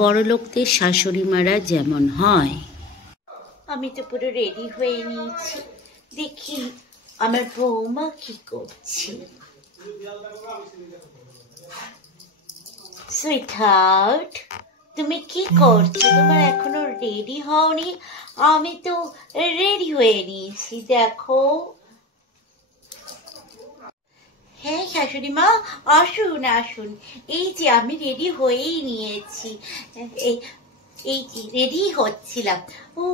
বড়লোকদের শাশুড়ি মারা যেমন হয়। আমি তো পুরো রেডি হয়ে নিয়েছি, দেখি আমার বৌমা কি করছে। সুইটহার্ট, তুমি কি করছো? তোমার এখনো রেডি হওনি? আমি তো রেডি হয়ে নিয়েছি, দেখো। হ্যাঁ শাশুড়ি মা, আসুন আসুন, এই যে আমি রেডি হয়েই নিয়েছি, এই যে রেডি হচ্ছিলাম। ও,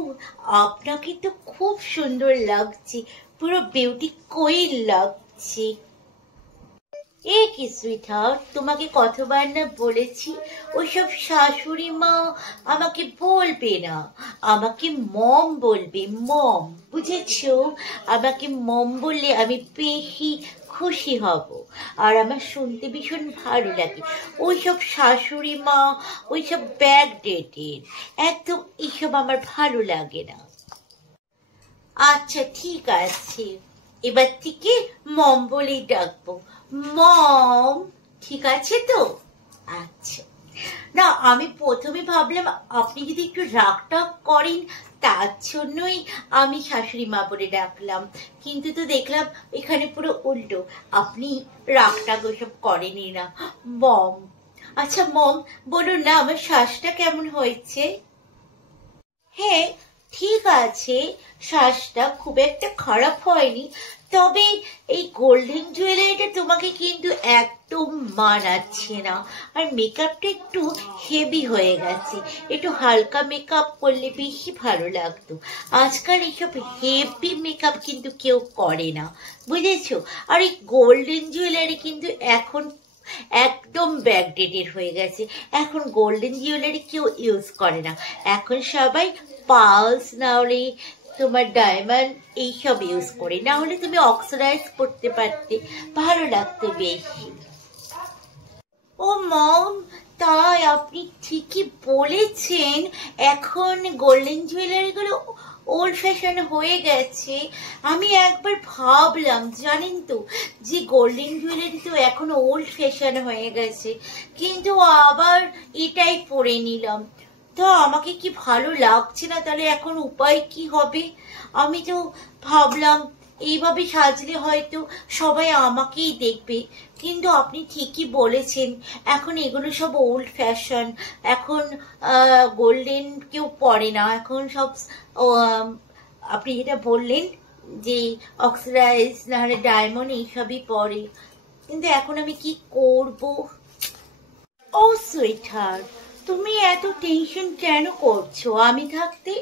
আপনাকে তো খুব সুন্দর লাগছে, পুরো বিউটি কুইন লাগছে। এ কি সুইটহার্ট, তোমাকে কতবার না বলেছি ওইসব শাশুড়ি মা আমাকে বলবে না, আমাকে মম বলবে, মম, বুঝেছো? আমাকে মম বললে আমি বেশি খুশি হব, আর আমার শুনতে ভীষণ ভালো লাগে। ওইসব শাশুড়ি মা, ওইসব ব্যাক ডেটের, একদম এইসব আমার ভালো লাগে না। আচ্ছা ঠিক আছে, এবার থেকে মম বলেই ডাকবো, মম, ঠিক আছে তো? আচ্ছা। না, আমি প্রথমে ভাবলাম আপনি যদি একটু রাগটাগ করেন তার জন্যই আমি শাশুড়ি মা বলে ডাকলাম, কিন্তু তো দেখলাম এখানে পুরো উল্টো, আপনি রাগটাগ ওসব করেনই না, মম। আচ্ছা মম, বলুন না আমার শ্বাসটা কেমন হয়েছে? হ্যাঁ ঠিক আছে, শ্বাসটা খুব একটা খারাপ হয়নি, তবে এই গোল্ডেন জুয়েলারিটা তোমাকে কিন্তু একদম মানাচ্ছে না, আর মেকআপটা একটু হেভি হয়ে গেছে, একটু হালকা মেকআপ করলে বেশি ভালো লাগতো। আজকাল এইসব হেভি মেকআপ কিন্তু কেউ করে না, বুঝেছো? আর এই গোল্ডেন জুয়েলারি কিন্তু এখন একদম ব্যাকডেটেড হয়ে গেছে, এখন গোল্ডেন জুয়েলারি কেউ ইউজ করে না, এখন সবাই পার্লস না হলে তোমার ডায়মন্ড এইসব ইউজ করে, না হলে তুমি অক্সিডাইজ করতে পারতে, ভালো লাগতো বেশি। ও মম, তাই আপনি ঠিকই বলেছেন, এখন গোল্ডেন জুয়েলারি গুলো ওল্ড ফ্যাশন হয়ে গেছে। আমি একবার ভাবলাম জানেন তো যে গোল্ডেন জুয়েলারি তো এখন ওল্ড ফ্যাশন হয়ে গেছে, কিন্তু আবার এটাই পরে নিলাম, তো আমাকে কি ভালো লাগছে না, তাহলে এখন উপায় কি হবে? আমি তো ভাবলাম এইভাবে সাজলে হয়তো সবাই আমাকেই দেখবে, কিন্তু আপনি ঠিকই বলেছেন, এখন এগুলো সব ওল্ড ফ্যাশন, এখন গোল্ডেন কেউ পরে না, এখন সব আপনি যেটা বললেন যে অক্সিডাইজ না হলে ডায়মন্ড এইসবই পরে, কিন্তু এখন আমি কি করব? ও সুইটহার্ট, তুমি এত টেনশন কেন করছো? আমি থাকতে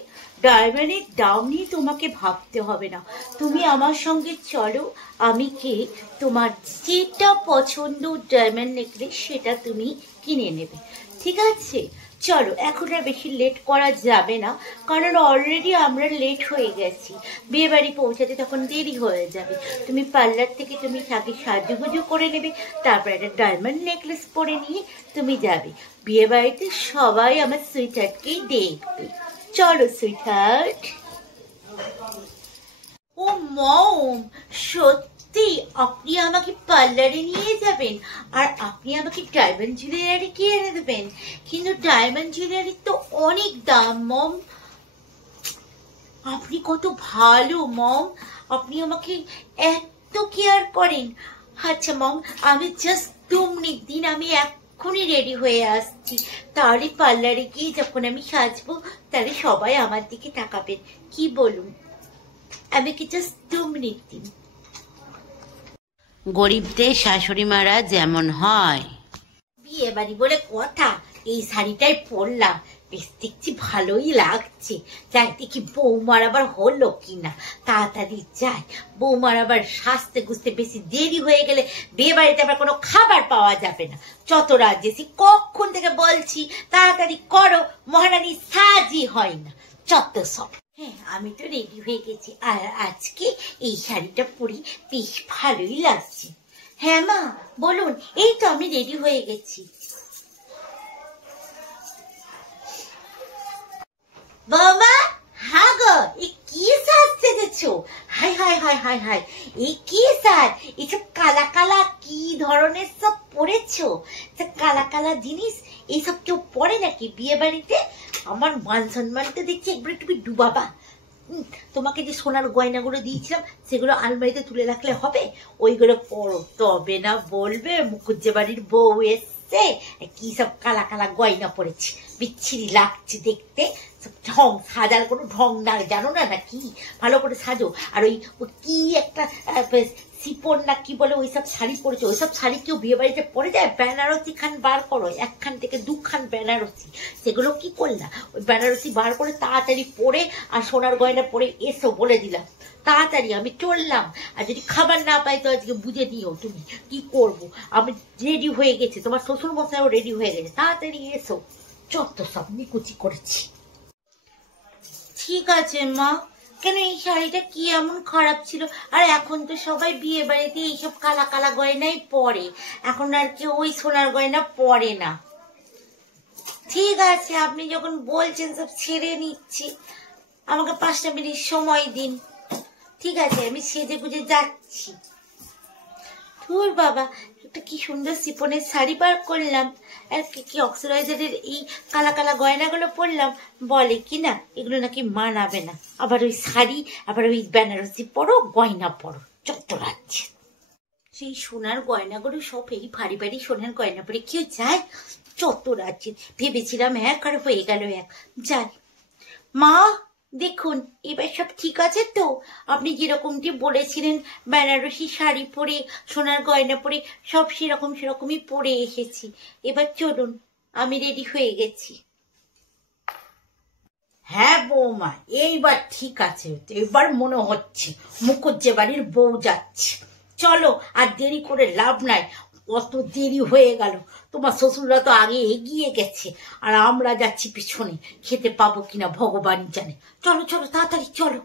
ডায়মন্ডের দাম নিয়ে তোমাকে ভাবতে হবে না, তুমি আমার সঙ্গে চলো, আমি কে তোমার যেটা পছন্দ ডায়মন্ড নেকলেস সেটা তুমি কিনে নেবে, ঠিক আছে? চলো, এখন আর বেশি লেট করা যাবে না, কারণ অলরেডি আমরা লেট হয়ে গেছি, বিয়ে বাড়ি পৌঁছাতে তখন দেরি হয়ে যাবে। তুমি পার্লার থেকে তুমি আগে সাজুগুজু করে নেবে, তারপর একটা ডায়মন্ড নেকলেস পরে নিয়ে তুমি যাবে বিয়ে বাড়িতে, সবাই আমার সুইটহার্টকেই দেখবে। চলো সুইটহার্ট। ও মম, সত্যি আপনি আমাকে পার্লারে নিয়ে যাবেন আর আপনি আমাকে ডায়মন্ড জুয়েলারি কিনে দেবেন? কিন্তু ডায়মন্ড জুয়েলারি তো অনেক দাম মম। আপনি কত ভালো মম, আপনি আমাকে এত কেয়ার করেন। আচ্ছা মম, আমি জাস্ট 2 মিনিট দিন, আমি এক্ষুনি রেডি হয়ে আসছি, তাহলে পার্লারে গিয়ে যখন আমি সাজবো তাহলে সবাই আমার দিকে তাকাবেন, কি বলুন? আমাকে জাস্ট 2 মিনিট দিন। গরিবদের শাশুড়ি মারা যেমন হয়। বিয়ে বাড়ি বলে কথা, এই শাড়িটাই পরলাম, বেশ দেখছি ভালোই লাগছে, যাই দেখি বৌমার আবার হলো কিনা, তাড়াতাড়ি যাই, বৌমার আবার সাজতে গুজতে বেশি দেরি হয়ে গেলে বিয়ে বাড়িতে আবার কোনো খাবার পাওয়া যাবে না। যত রাজেছি কখন থেকে বলছি তাড়াতাড়ি করো, মহারানী সাজই হয় না, যত সব। হ্যাঁ আমি তো রেডি হয়ে গেছি, আর আজকে এই শাড়িটা পরি বেশ ভালোই লাগছে। হ্যাঁ মা বলুন, এই তো আমি রেডি হয়ে গেছি। বৌমা, হ্যাঁ গো, এই কি সাজতে গেছো? High high high high high, এই কি সাজ? এসব কালা কালা কি ধরনের সব পরেছো? কালা কালা জিনিস এইসব কেউ পরে নাকি বিয়ে বাড়িতে? আমার মান সম্মানটা দেখছি একবার তুমি ডুবাবা। তোমাকে যে সোনার গয়নাগুলো দিয়েছিলাম সেগুলো আলমারিতে তুলে রাখলে হবে? ওইগুলো পরো, তবে না বলবে মুখুজ্জে বাড়ির বউ এসছে, কি সব কালা কালা গয়না পড়েছে, বিচ্ছিরি লাগছে দেখতে। সব ঢং, সাজার কোনো ঢং না, জানো না নাকি? ভালো করে সাজো। আর ওই কি একটা সিপন না কি বলে ওইসব শাড়ি পরেছে, ওইসব শাড়ি কেউ বিয়ে বাড়িতে পরে যায়? বেনারসি খান বার করো, একখান থেকে দুখান বেনারসি, সেগুলো কি করলা? ওই বেনারসি বার করে তাড়াতাড়ি পরে আর সোনার গয়না পরে এসো, বলে দিলাম। তাড়াতাড়ি আমি চললাম। আর যদি খাবার না পাই তো আজকে বুঝে নিও তুমি কি করবো। আমি রেডি হয়ে গেছি, তোমার শ্বশুর মশাইও রেডি হয়ে গেছে, তাড়াতাড়ি এসো। যত সব নিকুচি করেছি। ঠিক আছে মা, কেন এই শাড়িটা কি এমন খারাপ ছিল? আর এখন তো সবাই বিয়ে বাড়িতে এইসব কালা কালা গয়নাই পরে, এখন আর কেউ ওই সোনার গয়না পরে না। ঠিক আছে, আপনি যখন বলছেন সব ছেড়ে নিচ্ছি, আমাকে 5টা মিনিট সময় দিন। ঠিক আছে, আমি সেজে গুজে যাচ্ছি। ধুর বাবা, একটা কি সুন্দর সিপনের শাড়ি বার করলাম, আর কি অক্সিডাইজারের এই কালা কালা গয়নাগুলো পরলাম, বলে কি না এগুলো নাকি মানাবে না। আবার ওই শাড়ি, আবার ওই বেনারসি পরো, গয়না পরো, যত রাজ্যে। সেই সোনার গয়নাগুলো সব এই ভারী ভারী সোনার গয়না পরে কেউ যায়? যত রাজ্যে। ভেবেছিলাম এক, আর হয়ে গেল এক। যাই মা, দেখুন এবার সব ঠিক আছে তো? আপনি যেরকমটি বলেছিলেন বেনারসি শাড়ি পরে সোনার গয়না পরে সব সেরকমই পরে এসেছি। এবার চলুন, আমি রেডি হয়ে গেছি। হ্যাঁ বৌমা, এইবার ঠিক আছে, এবার মনে হচ্ছে মুখুজ্জে বাড়ির বউ যাচ্ছে। চলো, আর দেরি করে লাভ নাই, কত দেরি হয়ে গেল। তোমার শ্বশুররা তো আগে এগিয়ে গেছে, আর আমরা যাচ্ছি পিছনে। খেতে পাবো কিনা ভগবান জানে। চলো চলো, তাড়াতাড়ি চলো।